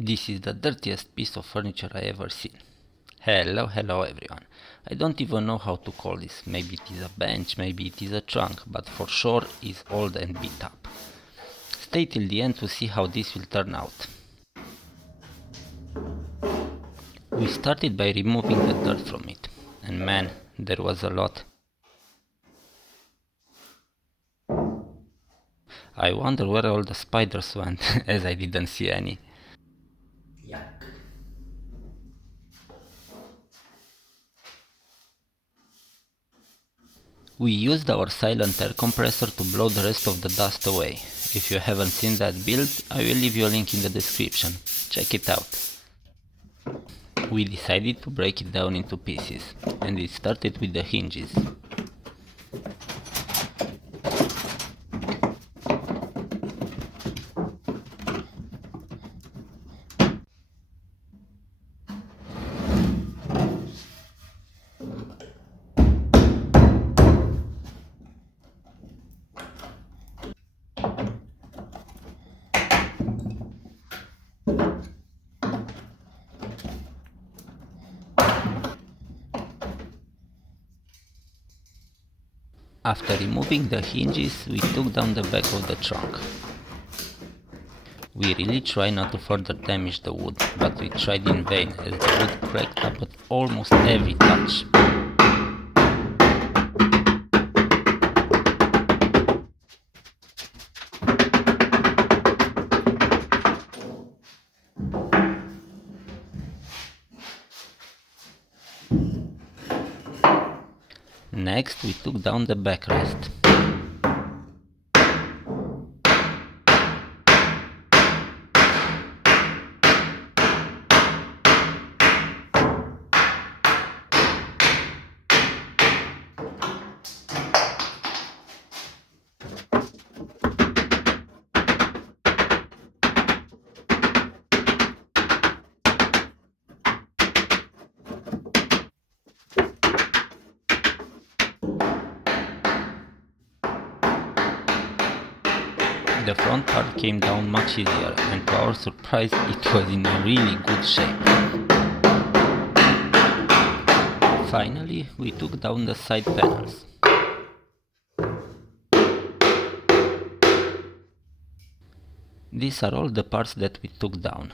This is the dirtiest piece of furniture I ever seen. Hello everyone. I don't even know how to call this. Maybe it is a bench, maybe it is a trunk, but for sure it's old and beat up. Stay till the end to see how this will turn out. We started by removing the dirt from it, and man, there was a lot. I wonder where all the spiders went, as I didn't see any. Yuck. We used our silent air compressor to blow the rest of the dust away. If you haven't seen that build, I will leave you a link in the description. Check it out. We decided to break it down into pieces, and it started with the hinges. After removing the hinges, we took down the back of the trunk. We really tried not to further damage the wood, but we tried in vain as the wood cracked up at almost every touch. Next, we took down the backrest. The front part came down much easier, and to our surprise it was in a really good shape. Finally, we took down the side panels. These are all the parts that we took down.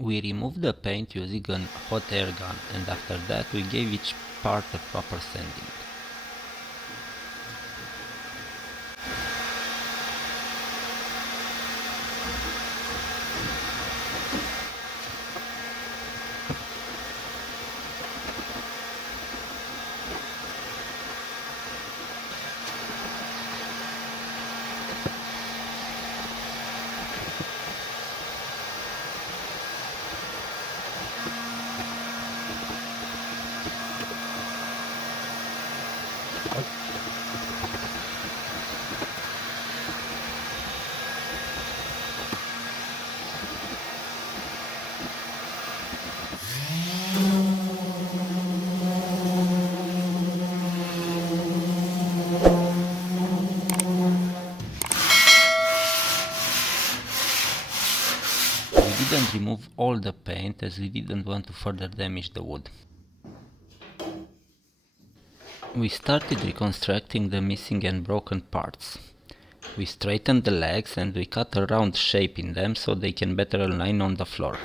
We removed the paint using a hot air gun, and after that we gave each part a proper sanding. We didn't remove all the paint as we didn't want to further damage the wood. We started reconstructing the missing and broken parts. We straightened the legs and we cut a round shape in them so they can better align on the floor.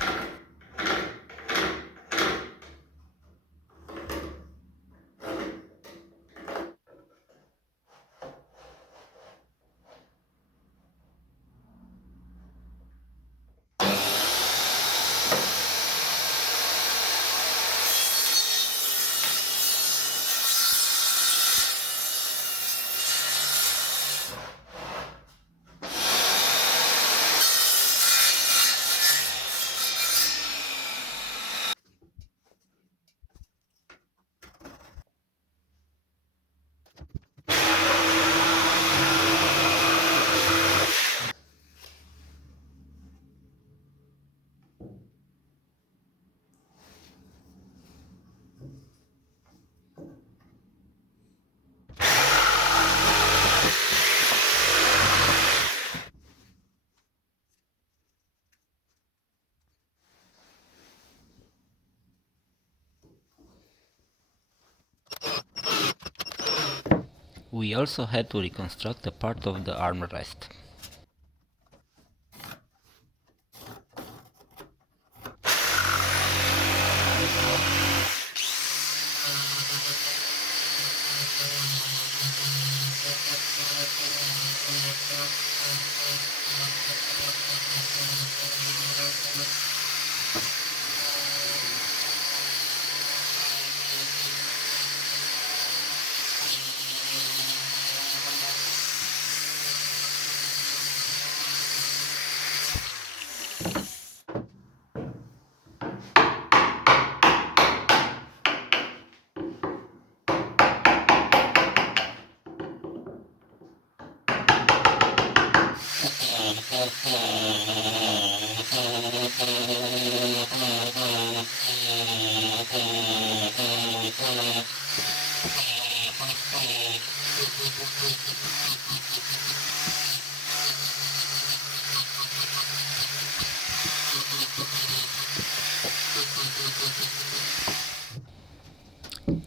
We also had to reconstruct a part of the armrest.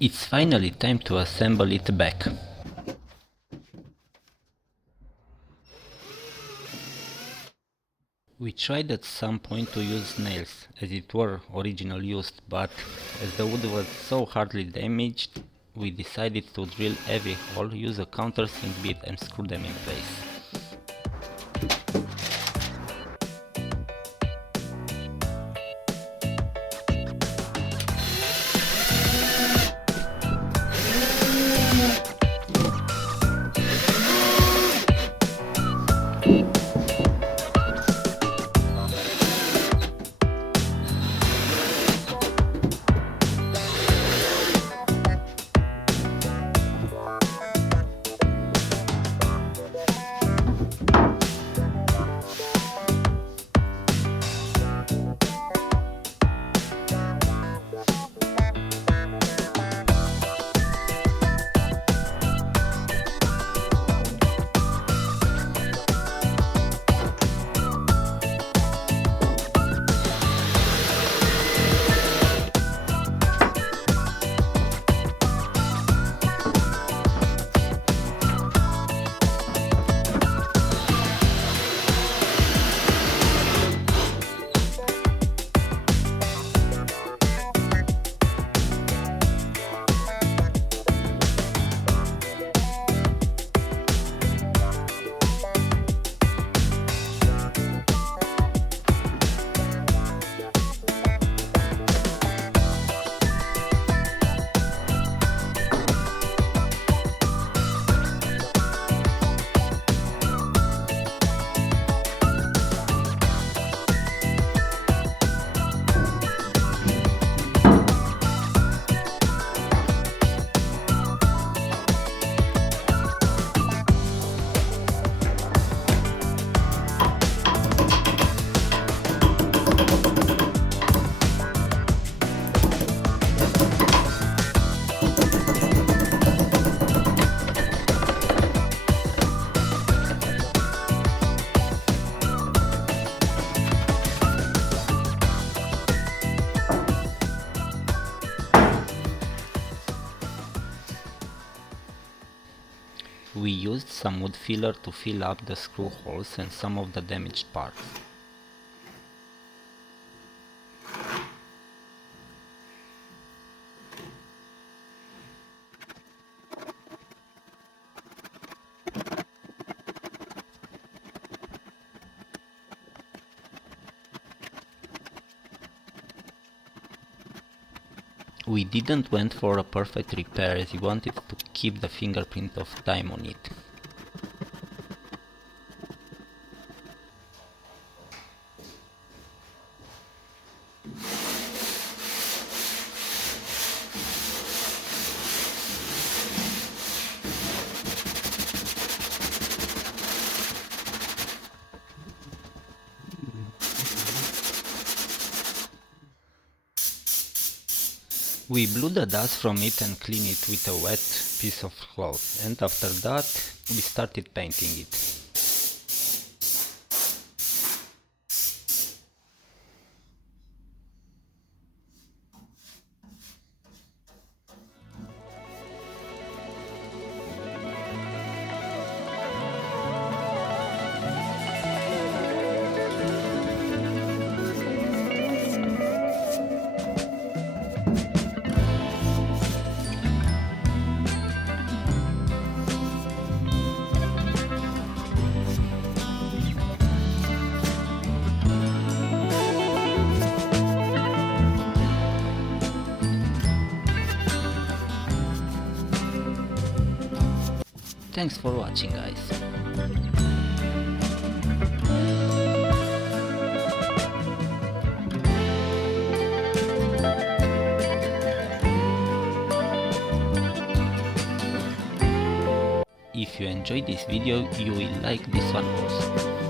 It's finally time to assemble it back. We tried at some point to use nails, as it were originally used, but as the wood was so hardly damaged, we decided to drill every hole, use a countersink bit and screw them in place. We used some wood filler to fill up the screw holes and some of the damaged parts. We didn't went for a perfect repair as we wanted to keep the fingerprint of time on it. We blew the dust from it and cleaned it with a wet piece of cloth, and after that we started painting it. Thanks for watching, guys. If you enjoyed this video, you will like this one also.